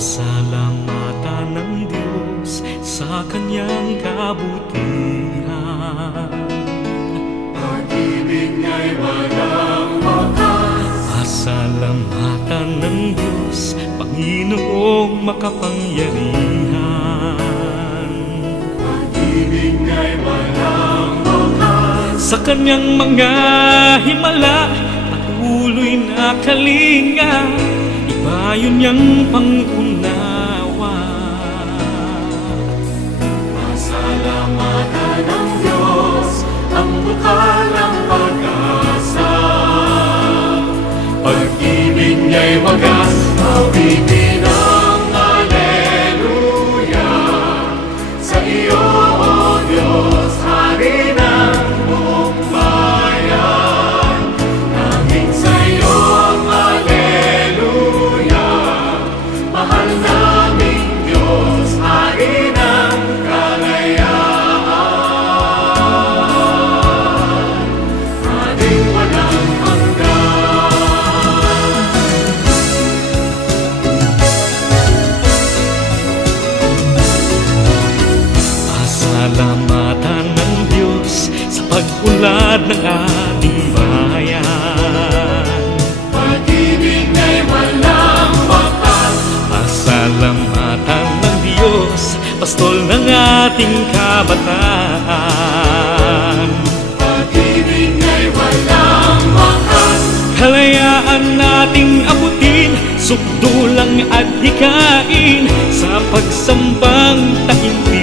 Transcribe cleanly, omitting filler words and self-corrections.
Pasalamatan ng Diyos sa kanyang kabutihan. Pag-ibig niya'y walang wakas. Pasalamatan ng Diyos, Panginoong makapangyarihan. Pag-ibig niya'y walang wakas. Sa kanyang mga himala, patuloy na kalinga, iba yun niyang pangunawa. Pasalamatan ng Diyos, ang bukal ng pag-asa. Pag-ibig niya'y wagas, awitin ang Alleluia. Sa iyo, O Diyos, Hari ng buong bayan. Nanging sa iyo ang Alleluia. Mahal naming Diyos, Hari ng kalayaan. Haring walang hanggan. Pasalamatan ng Diyos sa pag-unlad ng ating bayan. Pag-ibig niya'y walang wakas. Pasalamatan ng Diyos, pastol ng ating kabataan. Pag-ibig niya'y walang wakas. Kalayaan nating abutin, sukdulang at hikain sa pagsambang taimtim.